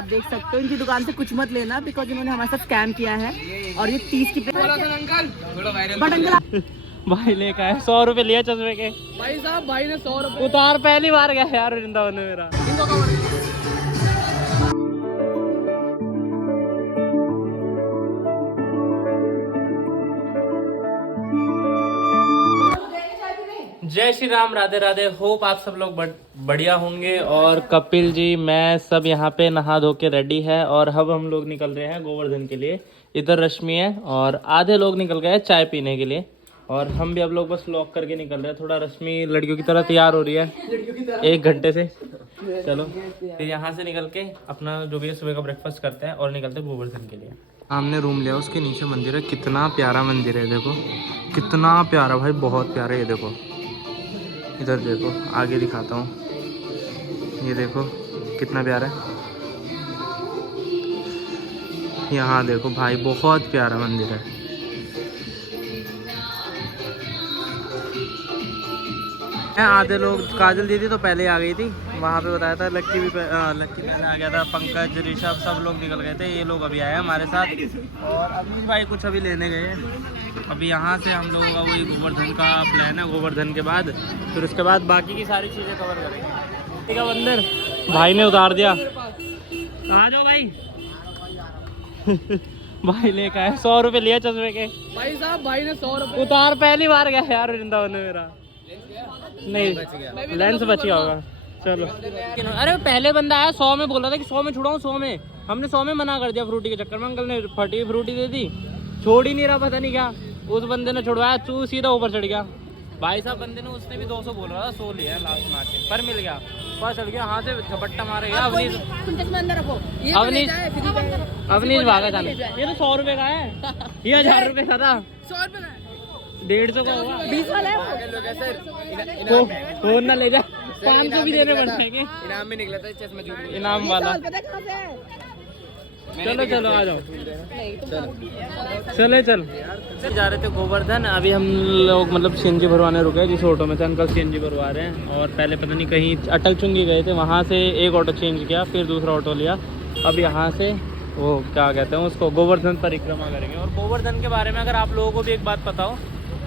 आप देख सकते हो। इनकी दुकान से कुछ मत लेना बिकॉज इन्होंने हमारे साथ स्कैम किया है और ये 30 की बट अंकल भाई लेकर आए 100 रुपए लिया चश्मे के। भाई साहब भाई ने 100 रुपए उतार पहली बार गया यार वृंदावन में मेरा। जय श्री राम, राधे राधे। होप आप सब लोग बढ़िया होंगे। और कपिल जी मैं सब यहाँ पे नहा धो के रेडी है और अब हम लोग निकल रहे हैं गोवर्धन के लिए। इधर रश्मि है और आधे लोग निकल गए चाय पीने के लिए और हम भी अब लोग बस लॉक करके निकल रहे हैं। थोड़ा रश्मि लड़कियों की तरह तैयार हो रही है 1 घंटे से। चलो फिर यहाँ से निकल के अपना जो भी है सुबह का ब्रेकफास्ट करते हैं और निकलते हैं गोवर्धन के लिए। हमने रूम लिया, उसके नीचे मंदिर है। कितना प्यारा मंदिर है, देखो कितना प्यारा भाई, बहुत प्यारा है। ये देखो, इधर देखो, आगे दिखाता हूँ। ये देखो कितना प्यारा है। यहाँ देखो भाई, बहुत प्यारा मंदिर है। आधे लोग, काजल दीदी तो पहले आ गई थी, वहाँ पे बताया था। लक्की भी लक्की पहले आ गया था। पंकज, ऋषभ सब लोग निकल गए थे। ये लोग अभी आए हमारे साथ और अभी भाई कुछ अभी लेने गए। अभी यहाँ से हम लोगों का वही गोवर्धन का प्लान है। गोवर्धन के बाद फिर उसके बाद बाकी की सारी चीज़ें कवर करेंगे। ठीक है बंदर, भाई ने उतार दिया। आ जाओ भाई। भाई लेकर आए 100 रुपए लिया चश्मे के। भाई साहब भाई ने 100 रुपए उतार पहली बार गया यार वृंदावन में मेरा। नहीं लेंस बच गया होगा। चलो अरे पहले बंदा आया 100 में, बोल रहा था कि 100 में छुड़ाऊं 100 में। हमने 100 में मना कर दिया फ्रूटी के चक्कर में। अंकल ने फटी फ्रूटी दे दी, छोड़ ही नहीं रहा, पता नहीं क्या। उस बंदे ने छुड़वाया, तू सीधा ऊपर चढ़ गया। भाई साहब बंदे ने, उसने भी 200 बोल रहा था, 100 लिया लास्ट में आके, पर मिल गया। पास चढ़ गया, हाथ से झपट्टा मारेगा। अवनीश अवनीश भागा जाने। ये तो 100 रुपए का है, ये 1000 रुपए का था। 100 रुपए का 150 का होगा। 20 वाला है फोन ना ले जा, 500 भी देने पड़ जाएंगे। इनाम में निकला था चश्मा, इनाम वाला। चलो चलो आ जाओ, चले चल जा रहे थे गोवर्धन। अभी हम लोग मतलब सीएनजी भरवाने रुके, जिस ऑटो में थे अंकल सीएनजी भरवा रहे हैं। और पहले पता नहीं कहीं अटल चुंगी गए थे, वहाँ से एक ऑटो चेंज किया, फिर दूसरा ऑटो लिया। अब यहाँ से वो क्या कहते हैं उसको, गोवर्धन परिक्रमा करेंगे। और गोवर्धन के बारे में अगर आप लोगों को भी एक बात पता हो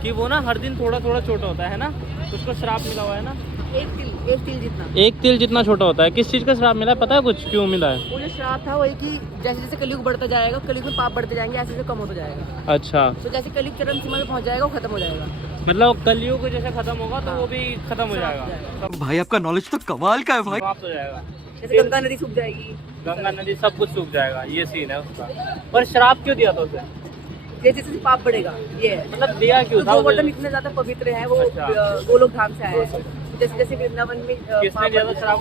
कि वो ना हर दिन थोड़ा थोड़ा छोटा होता है ना, उसको श्राप मिला हुआ है ना, एक तिल जितना छोटा होता है। किस चीज़ का श्राप मिला है पता है कुछ, क्यों मिला है? वो जो श्राप था वही कि जैसे जैसे कलयुग बढ़ता जाएगा, कलयुग में पाप बढ़ते जाएंगे, ऐसे ऐसे कम होता जाएगा। अच्छा, तो जैसे कलयुग चरम सीमा में पहुंच जाएगा वो खत्म हो जाएगा। मतलब कलयुग जैसे खत्म होगा तो वो भी खत्म हो जाएगा। भाई आपका नॉलेज तो कमाल का है भाई। समाप्त हो जाएगा, जैसे गंगा नदी सूख जाएगी, गंगा नदी सब कुछ सूख जाएगा। ये सीन है उसका। पर श्राप क्यों दिया था उसे? जैसे जैसे पाप बढ़ेगा, ये है। मतलब दिया क्यों था? गोवर्धन इतने ज्यादा पवित्र है, वो गोलोक धाम से आया है। जैसे जैसे वृंदावन में किसने दिया था श्राप?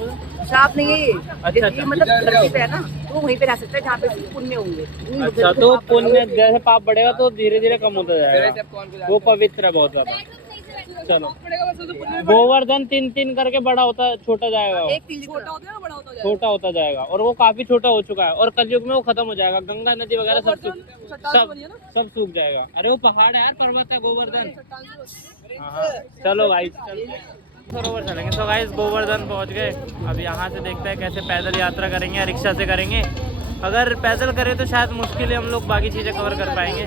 श्राप नहीं है, अच्छा, ये मतलब धरती पे है ना, तो वहीं पे रह सकता है जहाँ पे पुण्य होंगे। अच्छा, तो पुण्य जैसे पाप बढ़ेगा तो धीरे धीरे कम होता जाएगा। वो पवित्र है बहुत ज्यादा। चलो गोवर्धन 3-3 करके बड़ा होता, छोटा जाएगा, एक तिल छोटा होता है, बड़ा होता जाएगा, छोटा होता जाएगा। और वो काफी छोटा हो चुका है और कलयुग में वो खत्म हो जाएगा। गंगा नदी वगैरह सब सूख जाएगा। अरे वो पहाड़ है यार, पर्वत है गोवर्धन। हाँ चलो भाई सरोवर चलेंगे। तो गाइस गोवर्धन पहुंच गए। अब यहाँ से देखते हैं कैसे पैदल यात्रा करेंगे या रिक्शा से करेंगे। अगर पैदल करें तो शायद मुश्किल है, हम लोग बाकी चीज़ें कवर कर पाएंगे।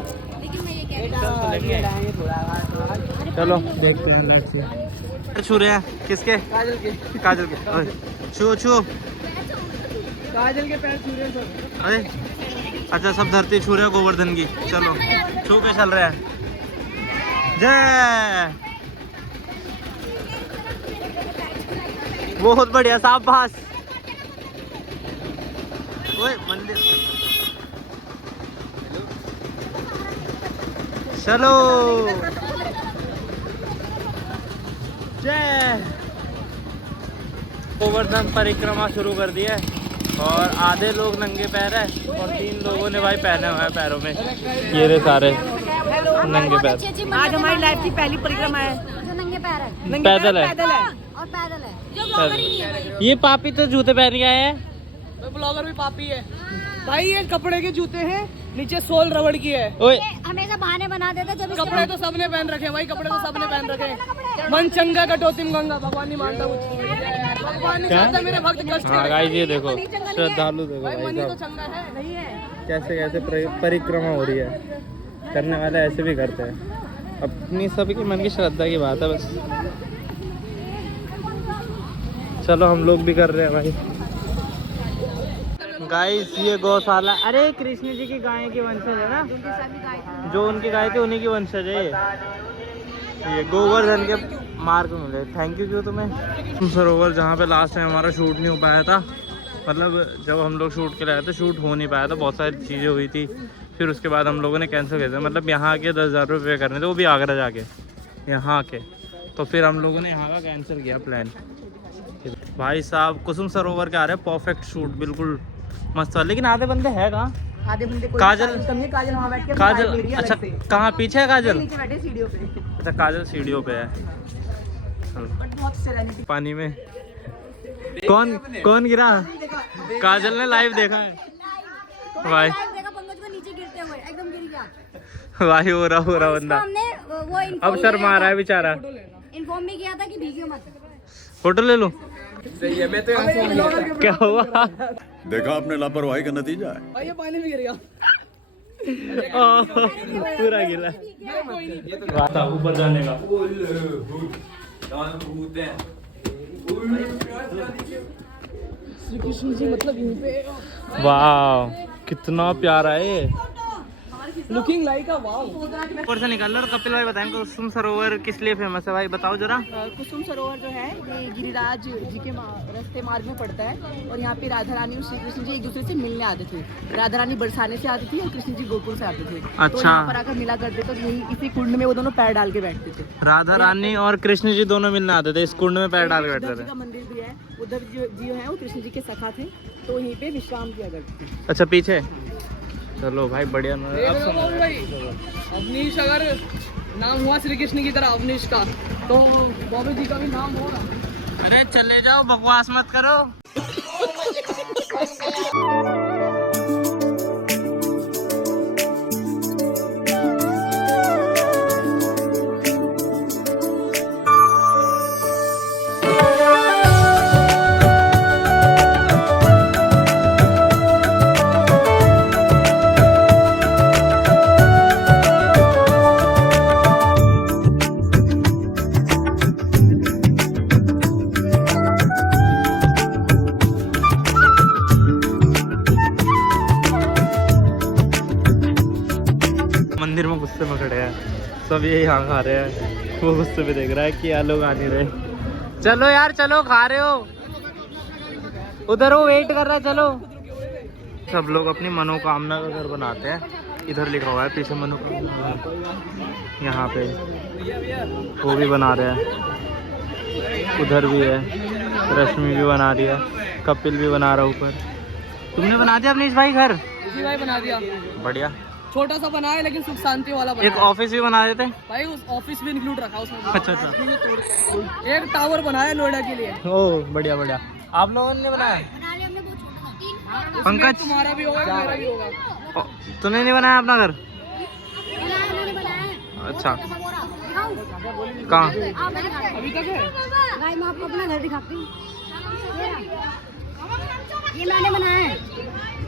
चलो देखते हैं। छू रहे हैं किसके? काजल के छू छू काजल के पैर छू रहे हैं। अरे अच्छा, सब धरती छू रहे हैं गोवर्धन की। चलो छू के चल रहे हैं। जय, बहुत बढ़िया, शाबाश। ओए मंदिर, चलो जय। गोवर्धन परिक्रमा शुरू कर दी है और आधे लोग नंगे पैर है और 3 लोगों ने भाई पहने हुए हैं पैरों में। ये रहे सारे नंगे पैर। आज हमारी लाइफ की पहली परिक्रमा है। जो नंगे पैर है, पैदल है और पैदल है। जो ब्लॉगर ही नहीं है। ये पापी तो जूते पहन के आए हैं। ब्लॉगर भी पापी है भाई। ये कपड़े के जूते हैं, नीचे सोल रबड़ की है। ओए हमेशा बहाने बना देते जब कपड़े तो सबने पहन रखे भाई, कपड़े तो सबने पहन रखे। मन चंगा कटौती में गंगा, भगवान नहीं मानता कुछ। मेरे भक्त कष्ट हाँ गाइस ये देखो श्रद्धालु देखो भाई साहब चंगा है नहीं है। कैसे कैसे परिक्रमा हो रही है। करने वाले ऐसे भी करते हैं, अपनी सबकी मन की श्रद्धा की बात है बस। चलो हम लोग भी कर रहे हैं भाई। गाइस ये गौशाला, अरे कृष्ण जी की गाय की वंशज है ना, जो उनकी गाय थी उन्हीं की वंशज है ये गोवर्धन के मार्ग मिले। थैंक यू क्यों तुम्हें। सरोवर जहाँ पे लास्ट टाइम हमारा शूट नहीं हो पाया था, मतलब जब हम लोग शूट के लाए थे शूट हो नहीं पाया था, बहुत सारी चीज़ें हुई थी, फिर उसके बाद हम लोगों ने कैंसिल किया था। मतलब यहाँ के 10,000 रुपये करने थे, वो भी आगरा जाके यहाँ के, तो फिर हम लोगों ने यहाँ का कैंसिल किया प्लान। भाई साहब कुसुम सरोवर के आ रहे हैं, परफेक्ट शूट बिल्कुल मस्त। लेकिन आधे बंदे हैं कहाँ? आधे बंदे काजल काजल वहाँ बैठ के काजल अच्छा कहाँ पीछे है काजल? नीचे बैठे सीढ़ियों पे। अच्छा काजल सीढ़ियों पे है। बहुत सेरेनिटी। पानी में कौन गिरा? काजल ने लाइव देखा है भाई। देखा पंकज को नीचे गिरते हुए, एकदम गिर गया। भाई हो रहा बंदा हमने वो अब सर मारा है बेचारा। इन्फॉर्म भी किया था कि भीगे मत। फोटो ले लो। सही है, मैं तो क्या हुआ? देखा आपने लापरवाही का नतीजा है। भाई ये पानी में गिर गया। पूरा गिला ऊपर जाने का। श्री कृष्ण जी मतलब यहीं पे। वाह कितना प्यारा है, लुकिंग लाइक अ वाव। ऊपर से निकल। और कपिल भाई बताएं कुसुम सरोवर किस लिए फेमस है भाई, बताओ जरा। कुसुम सरोवर जो है ये गिरिराज जी के रास्ते मार्ग में पड़ता है, और यहाँ पे राधा रानी और श्री कृष्ण जी एक दूसरे से मिलने आते थे। राधा रानी बरसाने से आती थी और कृष्ण जी गोकुल से आते थे। अच्छा। तो यहाँ पर आकर मिला करते थे, तो यही इसी कुंड में वो दोनों पैर डाल के बैठते थे। राधा रानी और कृष्ण जी दोनों मिलने आते थे, इस कुंड में पैर डाल के उद्धव बैठते जी थे। का मंदिर भी है, उद्धव जी जो है वो कृष्ण जी के सखा थे, तो यहीं पे विश्राम किया करते थे। अच्छा पीछे चलो भाई बढ़िया। अब सुनो भाई अवनीश अगर नाम हुआ श्री कृष्ण की तरह अवनीश का, तो बॉबी जी का भी नाम होगा। अरे चले जाओ बकवास मत करो। मंदिर में गुस्से में खड़े हैं सब, ये यहाँ खा रहे हैं, वो गुस्से में देख रहा है कि यार लोग आ नहीं रहे। चलो यार चलो, खा रहे हो उधर, वो वेट कर रहा है, चलो। सब लोग अपनी मनोकामना का घर बनाते हैं, इधर लिखा हुआ है पीछे मनोकामना, यहाँ पे वो भी बना रहे हैं, उधर भी है, रश्मि भी बना रही है, कपिल भी बना रहा है ऊपर। तुमने बना दिया अवनीश भाई घर? जी भाई बना दिया, बढ़िया। छोटा सा बनाया लेकिन सुख शांति वाला एक बनाया। ऑफिस भी बना देते। भाई उस ऑफिस भी इंक्लूड रखा उसमें। अच्छा अच्छा। एक टावर बनाया नोएडा के लिए। ओ बढ़िया बढ़िया। आप लोगों ने बनाया? बना लिया हमने बहुत छोटा सा। पंकज तुम्हारा भी होगा, मेरा भी होगा। तूने नहीं बनाया अपना घर? मैंने बनाया। अच्छा दिखाऊं? कहाँ? आप मैंने दिखाया। अभी तक है। गाइस मैं आपको अपना घर दिखाती हूँ। ये मैंने बनाया है,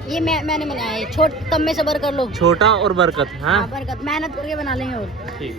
ये मैंने बनाया है। तब में सबर कर लो। छोटा और बरकत। हाँ बरकत मेहनत करके बना लेंगे। और ठीक।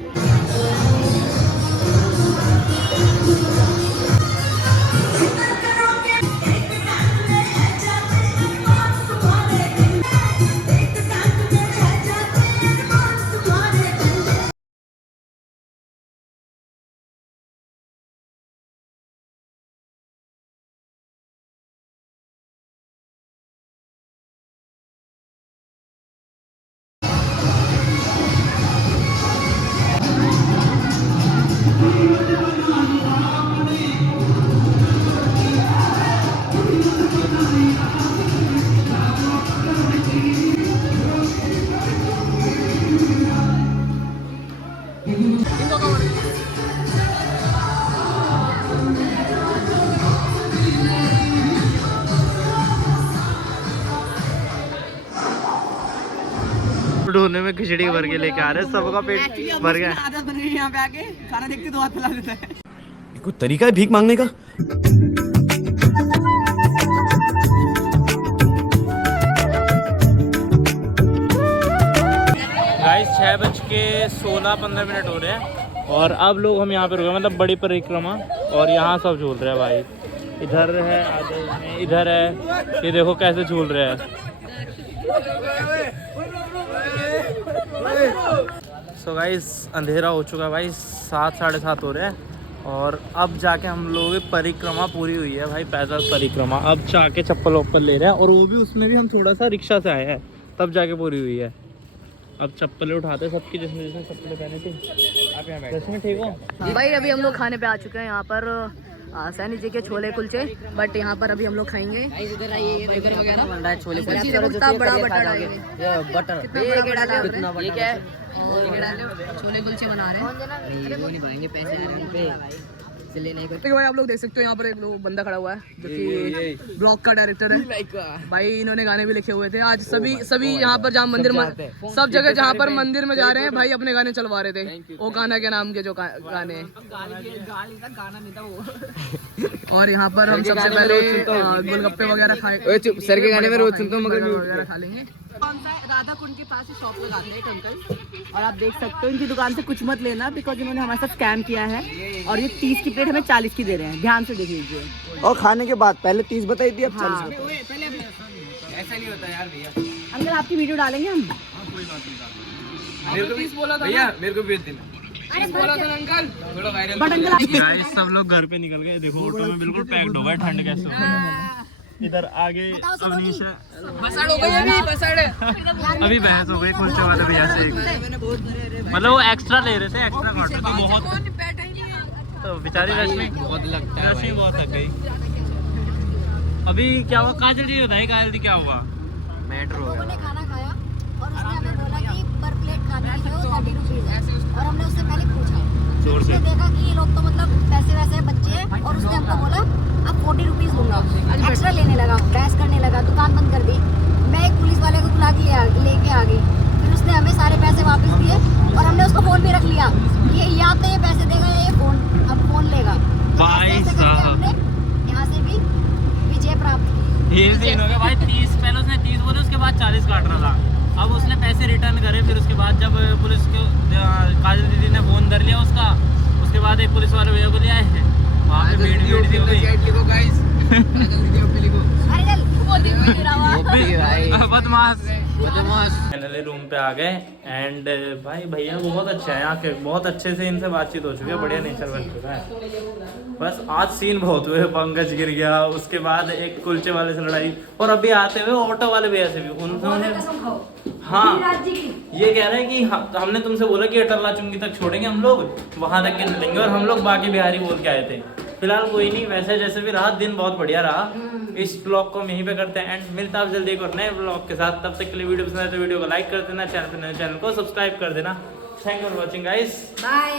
ढूंढने में खिचड़ी भर के लेके आ रहे हैं, सबका पेट भर गया। आदत बन गई यहाँ पे आके खाना देखते तो हाथ फैला देता है। कोई तरीका है भीख मांगने का? 6:16-15 हो रहे हैं और अब लोग हम यहाँ पे रुके, मतलब बड़ी परिक्रमा, और यहाँ सब झूल रहे हैं भाई। इधर है, आगे में इधर है, ये देखो कैसे झूल रहे हैं। सो गाइस अंधेरा हो चुका है भाई, 7-7:30 हो रहे हैं और अब जाके हम लोगों की परिक्रमा पूरी हुई है भाई, पैदल परिक्रमा। अब जाके चप्पल वप्पल ले रहे हैं और वो भी उसमें भी हम थोड़ा सा रिक्शा से आए हैं, तब जाके पूरी हुई है। अब चप्पलें उठाते सबकी, जिसने जिसने चप्पलें पहनी थी। आप यहाँ बैठे ठीक हो भाई? अभी हम लोग खाने पे आ चुके हैं यहाँ पर सैनी जी के छोले कुलचे, बट यहाँ पर अभी हम लोग खाएंगे इधर आइए वगैरह छोले कुलचे। बड़ा बटर ठीक है, छोले कुलचे बना रहे हैं, वो नहीं पाएंगे पैसे देखो भाई। आप लोग देख सकते हो यहाँ पर एक लोग बंदा खड़ा हुआ है जो कि ब्लॉग का डायरेक्टर है भाई। इन्होंने गाने भी लिखे हुए थे। आज सभी यहाँ पर जहाँ मंदिर में, सब जगह जहाँ पर मंदिर में जा रहे हैं भाई, अपने गाने चलवा रहे थे। वो गाना के नाम के जो गाने, गाना नहीं था वो। और यहाँ पर हम सबसे पहले गोलगप्पे वगैरह खाए, सर के गाने में रोज सुनता हूँ मगर वगैरह खा लेंगे। राधा कुंड के पास ही शॉप लगाते हैं एक अंकल, और आप देख सकते हो इनकी दुकान से कुछ मत लेना, बिकॉज इन्होंने हमारे साथ स्कैम किया है और ये 30 की प्लेट हमें 40 की दे रहे हैं। ध्यान से देख लीजिए। और खाने के बाद पहले 30 बताई थी, अब 40 हाँ। ऐसा नहीं होता यार भैया। अंकल आपकी वीडियो डालेंगे हम। भैया मेरे को भेज देना। बट अंकल सब लोग घर पे निकल गए, देखो ऑटो में बिल्कुल पैक्ड हो गए, ठंड कैसे हो गई। इधर आगे अवनीश है, अभी बहस हो गई कुलचे वाले भैया से। मतलब वो एक्स्ट्रा ले रहे थे, एक्स्ट्रा काट रहे थे बहुत, तो बेचारी रश्मि बहुत थक गई। अभी क्या हुआ काजल जी, बताइए काजल जी क्या हुआ? मैटर हो गया। खाना खाया और उसने हमें बोला कि पर प्लेट खाने की हो 30 रुपीस, और हमने उससे पहले पूछा, जोर से उसने देखा कि ये लोग तो मतलब पैसे वैसे बच्चे हैं, और उसने हमको बोला अब 40 रुपीस दूंगा। एक्स्ट्रा लेने लगा, बहस करने लगा, दुकान बंद कर दी। मैं एक पुलिस वाले को बुला के लेके आ गई, फिर उसने हमें सारे पैसे वापस दिए और हमने उसको फोन भी रख लिया। ये या तो ये पैसे देगा या ये फोन लेगा। भाई साहब यहाँ से भी विजय प्राप्त की। ये सीन हो गया भाई। 30 पहले उसने 30 बोले, उसके बाद 40 काट रहा था। अब उसने पैसे रिटर्न करे, फिर उसके बाद जब पुलिस को काजल दीदी ने फोन कर लिया उसका, उसके बाद एक पुलिस वाले भैया को ले आए हैं, वहाँ पे भीड़ हो गई। फाइनली रूम पे आ गए एंड भाई भैया बहुत अच्छा है यहाँ के, बहुत अच्छे से इनसे बातचीत हो चुकी है, बढ़िया नेचर बन चुका है। बस आज सीन बहुत हुए, पंकज गिर गया, उसके बाद एक कुलचे वाले से लड़ाई, और अभी आते हुए ऑटो वाले भैया से भी उन्होंने, हाँ ये कह रहे हैं कि हमने तुमसे बोला कि अटल्ला चुंगी तक छोड़ेंगे हम लोग, वहां तक के लेंगे, और हम लोग बाकी बिहारी बोल के आए थे। फिलहाल कोई नहीं, वैसे जैसे भी रहा दिन बहुत बढ़िया रहा। इस ब्लॉग को हम यहीं पे करते हैं एंड मिलता है जल्दी एक और नए ब्लॉग के साथ। तब तक के लिए वीडियो पसंद आए तो वीडियो को लाइक कर देना, चैनल को सब्सक्राइब कर देना। Thank you for watching guys, bye.